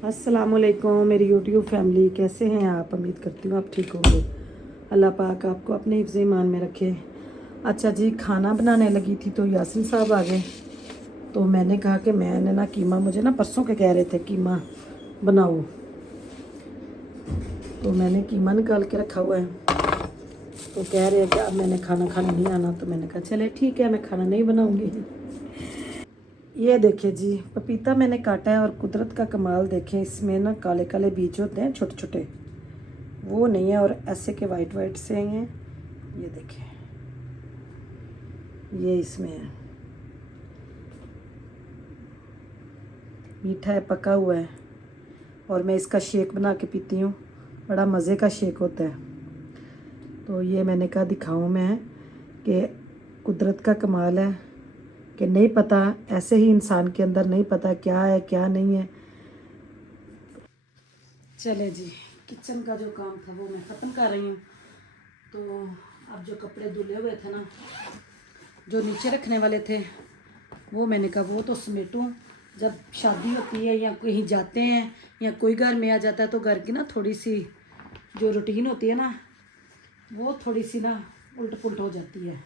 अस्सलामुअलैकुम मेरी YouTube family, कैसे हैं आप? उम्मीद करती हूँ आप ठीक होंगे। अल्लाह पाक आपको अपने हिफ्ज़ ईमान में रखे। अच्छा जी, खाना बनाने लगी थी तो यासिन साहब आ गए। तो मैंने कहा कि मैंने ना कीमा, मुझे ना परसों के कह रहे थे कीमा बनाओ, तो मैंने कीमा निकाल के रखा हुआ है। तो कह रहे हैं कि अब मैंने खाना खाने नहीं आना, तो मैंने कहा चले ठीक है, मैं खाना नहीं बनाऊँगी। ये देखिए जी, पपीता मैंने काटा है और कुदरत का कमाल देखें, इसमें ना काले काले बीज होते हैं छोटे छोटे, वो नहीं है और ऐसे के वाइट वाइट से हैं। ये देखें, ये इसमें है, मीठा है, पका हुआ है और मैं इसका शेक बना के पीती हूँ, बड़ा मज़े का शेक होता है। तो ये मैंने कहा दिखाऊँ मैं कि कुदरत का कमाल है कि नहीं पता, ऐसे ही इंसान के अंदर नहीं पता क्या है क्या नहीं है। चले जी, किचन का जो काम था वो मैं ख़त्म कर रही हूँ। तो अब जो कपड़े धुले हुए थे ना, जो नीचे रखने वाले थे, वो मैंने कहा वो तो समेटूँ। जब शादी होती है या कहीं जाते हैं या कोई घर में आ जाता है तो घर की ना थोड़ी सी जो रूटीन होती है ना, वो थोड़ी सी ना उल्ट पुल्ट हो जाती है।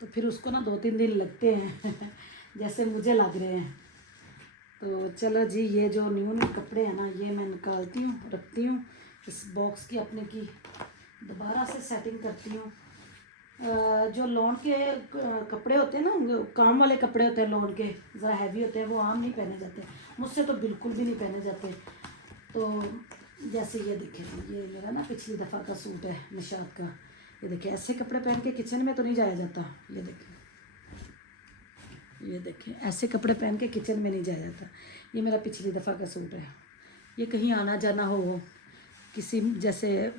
तो फिर उसको ना 2-3 दिन लगते हैं जैसे मुझे लग रहे हैं। तो चलो जी, ये जो न्यू न्यू कपड़े हैं ना, ये मैं निकालती हूँ, रखती हूँ इस बॉक्स की अपने की, दोबारा से सेटिंग करती हूँ। जो लॉन के कपड़े होते हैं ना, काम वाले कपड़े होते हैं लॉन के, ज़रा हैवी होते हैं, वो आम नहीं पहने जाते, मुझसे तो बिल्कुल भी नहीं पहने जाते। तो जैसे ये देखें, ये मेरा ना पिछली दफ़ा का सूट है निशात का। ये देखिए, ऐसे कपड़े पहन के किचन में तो नहीं जाया जाता। ये देखें, ये देखें, ऐसे कपड़े पहन के किचन में नहीं जाया जाता। ये मेरा पिछली दफ़ा का सूट है। ये कहीं आना जाना हो, किसी जैसे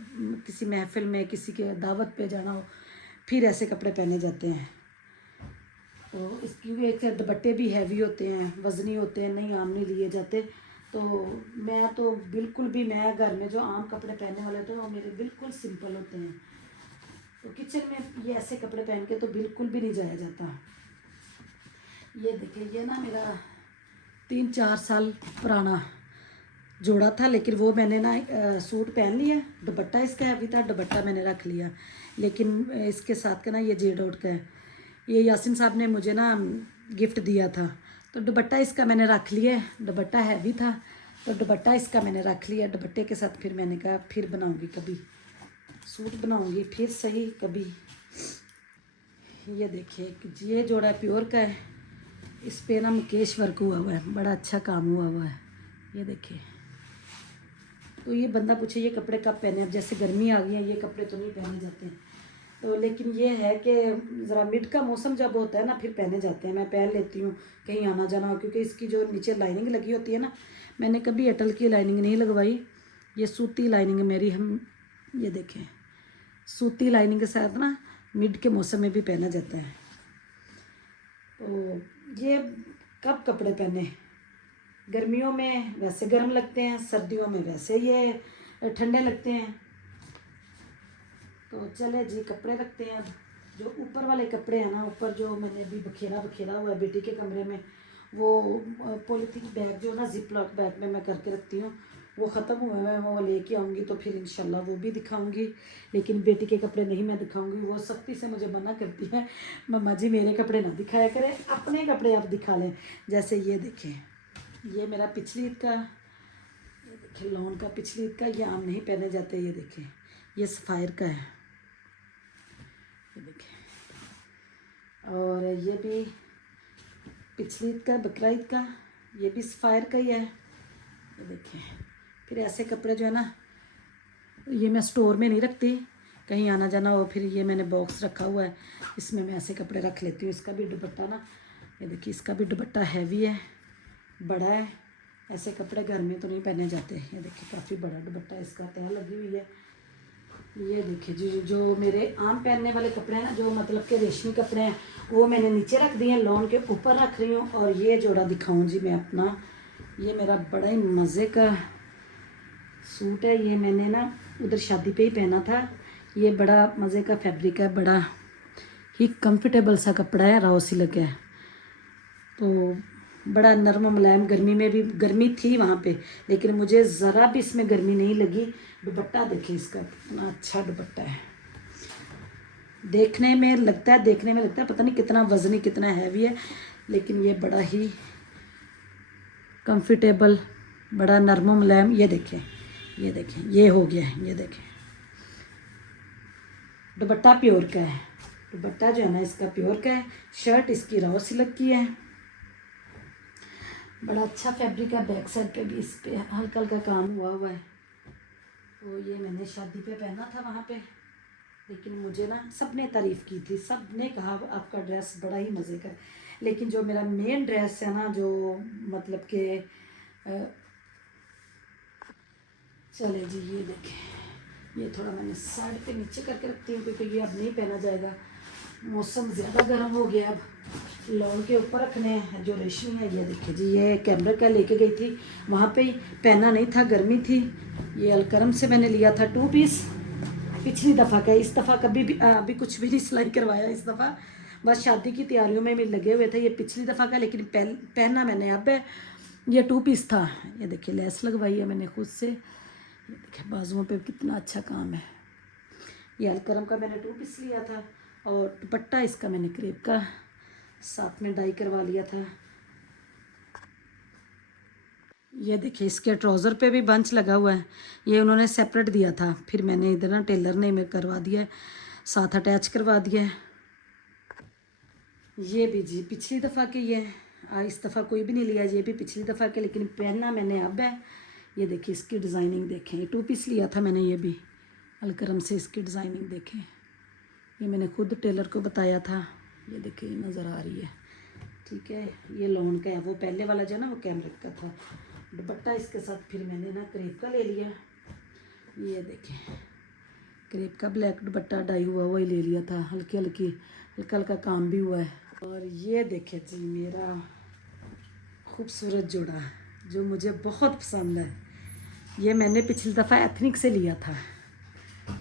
किसी महफिल में, किसी के दावत पे जाना हो, फिर ऐसे कपड़े पहने जाते हैं। तो इसकी भी एक दुपट्टे भी हैवी होते हैं, वज़नी होते हैं, नहीं आम नहीं लिए जाते। तो मैं तो बिल्कुल भी, मैं घर में जो आम कपड़े पहनने वाले होते हैं वो मेरे बिल्कुल सिंपल होते हैं। तो किचन में ये ऐसे कपड़े पहन के तो बिल्कुल भी नहीं जाया जाता। ये देखिए, ये ना मेरा 3-4 साल पुराना जोड़ा था, लेकिन वो मैंने ना सूट पहन लिया, दुपट्टा इसका हैवी था, दुपट्टा मैंने रख लिया। लेकिन इसके साथ का ना ये जे डॉट का है, ये यासिन साहब ने मुझे ना गिफ्ट दिया था, तो दुपट्टा इसका मैंने रख लिया। दुपट्टा हैवी था तो दुपट्टा इसका मैंने रख लिया। दुपट्टे के साथ फिर मैंने कहा फिर बनाऊंगी, कभी सूट बनाऊंगी फिर सही कभी। ये देखिए, ये जोड़ा प्योर का है, इस पे ना मुकेश वर्क हुआ हुआ है, बड़ा अच्छा काम हुआ हुआ है। ये देखिए, तो ये बंदा पूछे ये कपड़े कब पहने, अब जैसे गर्मी आ गई है ये कपड़े तो नहीं पहने जाते हैं। तो लेकिन ये है कि ज़रा मिड का मौसम जब होता है ना फिर पहने जाते हैं, मैं पहन लेती हूँ कहीं आना जाना हो, क्योंकि इसकी जो नीचे लाइनिंग लगी होती है ना, मैंने कभी अटल की लाइनिंग नहीं लगवाई, ये सूती लाइनिंग मेरी। हम ये देखें, सूती लाइनिंग के साथ ना मिड के मौसम में भी पहना जाता है। तो ये कब कपड़े पहने, गर्मियों में वैसे गर्म लगते हैं, सर्दियों में वैसे ये ठंडे लगते हैं। तो चले जी, कपड़े रखते हैं। अब जो ऊपर वाले कपड़े हैं ना, ऊपर जो मैंने अभी बखेरा बखेरा हुआ है बेटी के कमरे में, वो पॉलीथीन बैग जो ना जिप लॉक बैग में मैं करके रखती हूँ, वो ख़त्म हुआ है, वो लेके आऊँगी तो फिर इंशाल्लाह वो भी दिखाऊँगी। लेकिन बेटी के कपड़े नहीं मैं दिखाऊँगी, वो सख्ती से मुझे मना करती है, मम्मा जी मेरे कपड़े ना दिखाया करें, अपने कपड़े आप दिखा लें। जैसे ये देखें, ये मेरा पिछली ईद का, ये देखिए लॉन का पिछली ईद का, ये आम नहीं पहने जाते। ये देखें, ये सफ़ायर का है, ये देखें। और ये भी पिछली ईद का, बकरा ईद का, ये भी सफ़ायर का ही है। ये देखें, फिर ऐसे कपड़े जो है ना, ये मैं स्टोर में नहीं रखती, कहीं आना जाना हो फिर ये मैंने बॉक्स रखा हुआ है, इसमें मैं ऐसे कपड़े रख लेती हूँ। इसका भी दुपट्टा ना, ये देखिए, इसका भी दुपट्टा हैवी है, बड़ा है, ऐसे कपड़े घर में तो नहीं पहने जाते। ये देखिए, काफ़ी बड़ा दुपट्टा इसका, तह लगी हुई है। ये देखिए जी, जो मेरे आम पहनने वाले कपड़े हैं ना, जो मतलब के रेशमी कपड़े हैं, वो मैंने नीचे रख दिए हैं, लॉन के ऊपर रख रही हूँ। और ये जोड़ा दिखाऊँ जी मैं अपना, ये मेरा बड़ा ही मज़े का सूट है, ये मैंने ना उधर शादी पे ही पहना था। ये बड़ा मज़े का फैब्रिक है, बड़ा ही कंफर्टेबल सा कपड़ा है, राव सिल्क है। तो बड़ा नरम मुलायम, गर्मी में भी गर्मी थी वहाँ पे, लेकिन मुझे ज़रा भी इसमें गर्मी नहीं लगी। दुपट्टा देखिए इसका, कितना अच्छा दुपट्टा है। देखने में लगता है पता नहीं कितना वज़नी, कितना हैवी है, लेकिन ये बड़ा ही कंफर्टेबल, बड़ा नरम मुलायम। ये देखें, ये हो गया है। ये देखें, दुपट्टा प्योर का है। दुपट्टा जो है ना इसका प्योर का है। शर्ट इसकी रॉ सिल्क की है, बड़ा अच्छा फैब्रिक है। बैक साइड पे भी इस पे हल्का हल्का काम हुआ है। तो ये मैंने शादी पे पहना था वहाँ पे, लेकिन मुझे ना सबने तारीफ़ की थी, सबने कहा आपका ड्रेस बड़ा ही मज़े का। लेकिन जो मेरा मेन ड्रेस है ना, जो मतलब कि चले जी, ये देखें, ये थोड़ा मैंने साइड पे नीचे करके रखती हूँ क्योंकि ये अब नहीं पहना जाएगा। मौसम ज़्यादा गर्म हो गया, अब लॉन के ऊपर रखने हैं। जो रेशमी है, ये देखिए जी, ये कैमरा का लेके गई थी, वहाँ पे ही पहना नहीं था, गर्मी थी। ये अलकरम से मैंने लिया था 2 पीस, पिछली दफ़ा का। इस दफ़ा कभी भी अभी कुछ भी नहीं सिलाई करवाया इस दफ़ा, बस शादी की तैयारियों में भी लगे हुए थे। ये पिछली दफ़ा का, लेकिन पहना मैंने अब है। ये 2 पीस था। ये देखिए लैस लगवाई है मैंने खुद से। ये देखिए बाजुओं पे कितना अच्छा काम है। ये अलकरम का मैंने 2 पीस लिया था, और दुपट्टा इसका मैंने क्रेप का साथ में डाई करवा लिया था। ये देखिए इसके ट्राउज़र पे भी बंच लगा हुआ है, ये उन्होंने सेपरेट दिया था, फिर मैंने इधर ना टेलर ने मैं करवा दिया, साथ अटैच करवा दिया। ये भी जी पिछली दफ़ा के ये इस दफ़ा कोई भी नहीं लिया, ये भी पिछली दफ़ा के, लेकिन पहनना मैंने अब है। ये देखिए इसकी डिज़ाइनिंग देखें, ये 2 पीस लिया था मैंने, ये भी अलकरम से। इसकी डिज़ाइनिंग देखें, ये मैंने खुद टेलर को बताया था। ये देखिए नज़र आ रही है, ठीक है। ये लॉन का है, वो पहले वाला जो है ना वो कैमरिक का था। दुपट्टा इसके साथ फिर मैंने ना क्रेप का ले लिया। ये देखें क्रेप का ब्लैक दुपट्टा डाई हुआ वही ले लिया था, हल्का हल्का काम भी हुआ है। और ये देखें जी मेरा खूबसूरत जोड़ा जो मुझे बहुत पसंद है। ये मैंने पिछली दफ़ा एथनिक से लिया था,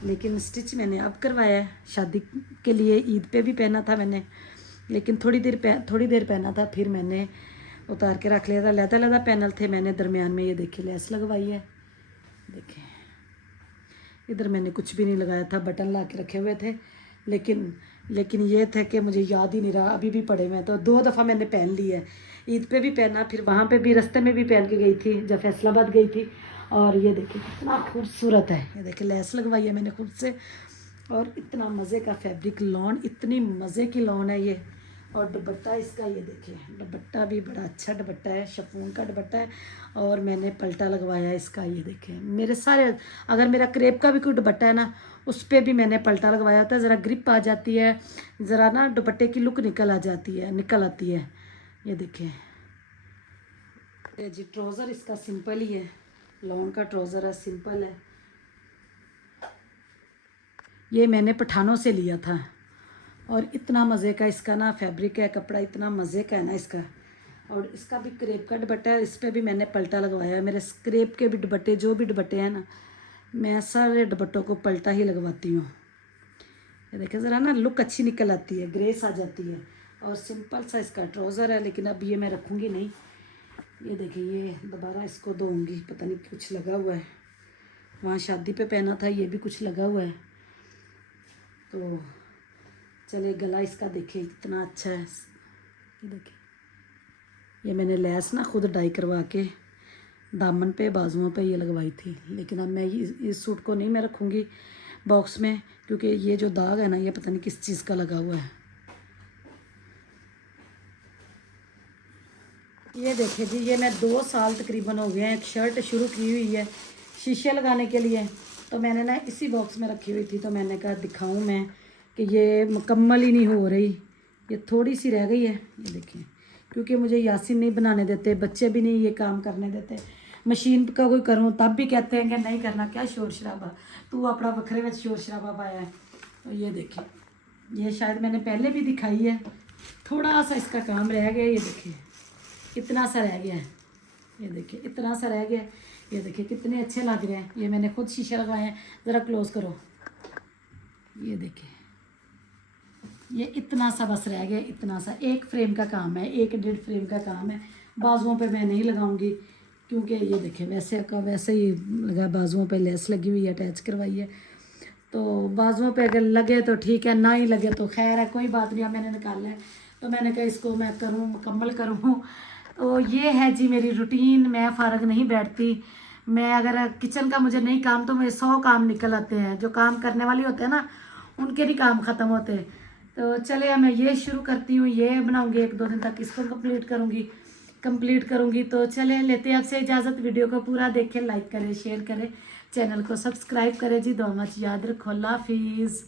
लेकिन स्टिच मैंने अब करवाया है। शादी के लिए ईद पे भी पहना था मैंने, लेकिन थोड़ी देर पहना था, फिर मैंने उतार के रख लिया था। लहदा पैनल थे, मैंने दरमियान में ये देखिए लैस लगवाई है। देखें इधर मैंने कुछ भी नहीं लगाया था, बटन ला के रखे हुए थे, लेकिन ये थे कि मुझे याद ही नहीं रहा, अभी भी पड़े हुए हैं। तो 2 दफ़ा मैंने पहन ली है, ईद पे भी पहना, फिर वहाँ पे भी रास्ते में भी पहन के गई थी जब फैसलाबाद गई थी। और ये देखिए कितना खूबसूरत है, ये देखिए लैस लगवाई है मैंने खुद से। और इतना मज़े का फैब्रिक लॉन, इतनी मज़े की लॉन है ये। और दुपट्टा इसका ये देखिए, दुपट्टा भी बड़ा अच्छा दुपट्टा है, शिफॉन का दुपट्टा है। और मैंने पल्टा लगवाया इसका, ये देखें मेरे सारे, अगर मेरा क्रेप का भी कोई दुपट्टा है ना, उस पर भी मैंने पल्टा लगवाया होता है। ज़रा ग्रिप आ जाती है, ज़रा ना दुपट्टे की लुक निकल आती है। ये देखें जी, ट्राउज़र इसका सिंपल ही है, लॉन का ट्राउज़र है, सिंपल है। ये मैंने पठानों से लिया था, और इतना मज़े का इसका ना फैब्रिक है, कपड़ा इतना मज़े का है ना इसका। और इसका भी क्रेप का दुपट्टा है, इस पर भी मैंने पल्टा लगवाया है। मेरे क्रेप के भी दुपट्टे, जो भी दुपट्टे हैं ना, मैं सारे दुपट्टों को पल्टा ही लगवाती हूँ। ये देखिए ज़रा ना लुक अच्छी निकल आती है, ग्रेस आ जाती है। और सिंपल सा इसका ट्राउज़र है, लेकिन अब ये मैं रखूँगी नहीं। ये देखिए ये दोबारा इसको धोऊंगी, पता नहीं कुछ लगा हुआ है, वहाँ शादी पे पहना था, ये भी कुछ लगा हुआ है। तो चले, गला इसका देखिए कितना अच्छा है। ये देखिए, ये मैंने लैस ना खुद डाई करवा के दामन पे, बाजुओं पे ये लगवाई थी। लेकिन अब मैं इस सूट को नहीं मैं रखूँगी बॉक्स में, क्योंकि ये जो दाग है ना, ये पता नहीं किस चीज़ का लगा हुआ है। ये देखिए जी, ये मैं 2 साल तकरीबन हो गए हैं, एक शर्ट शुरू की हुई है शीशे लगाने के लिए, तो मैंने ना इसी बॉक्स में रखी हुई थी। तो मैंने कहा दिखाऊं मैं कि ये मुकम्मल ही नहीं हो रही, ये थोड़ी सी रह गई है। ये देखिए, क्योंकि मुझे यासीन नहीं बनाने देते, बच्चे भी नहीं ये काम करने देते। मशीन का कोई करूँ तब भी कहते हैं कि नहीं करना, क्या शोर शराबा, तू अपना वखरे में शोर शराबा पाया है। तो ये देखिए, ये शायद मैंने पहले भी दिखाई है, थोड़ा सा इसका काम रह गया। ये देखिए इतना सा रह गया है, ये देखिए इतना सा रह गया। ये देखिए कितने अच्छे लग रहे हैं, ये मैंने खुद शीशे लगाए हैं, ज़रा क्लोज करो। ये देखिए ये इतना सा बस रह गया, इतना सा, 1 फ्रेम का काम है, 1 डेढ़ फ्रेम का काम है, बाजुओं पे मैं नहीं लगाऊंगी, क्योंकि ये देखें वैसे का वैसे ही लगा, बाजुओं पे लेस लगी हुई है, अटैच करवाई है। तो बाजुओं पे अगर लगे तो ठीक है, ना ही लगे तो खैर है, कोई बात नहीं। मैंने निकाला है तो मैंने कहा इसको मैं करूँ, मुकम्मल करूँ। तो ये है जी मेरी रूटीन। मैं फ़ारग नहीं बैठती। मैं अगर किचन का मुझे नहीं काम तो मेरे 100 काम निकल आते हैं। जो काम करने वाली होते हैं ना, उनके नहीं काम ख़त्म होते। तो चले मैं ये शुरू करती हूँ, ये बनाऊँगी 1-2 दिन तक, इसको कंप्लीट करूँगी। तो चले लेते हैं आपसे इजाज़त। वीडियो को पूरा देखें, लाइक करें, शेयर करें, चैनल को सब्सक्राइब करें जी। दुआ मच याद रखो। अल्लाह हाफिज़।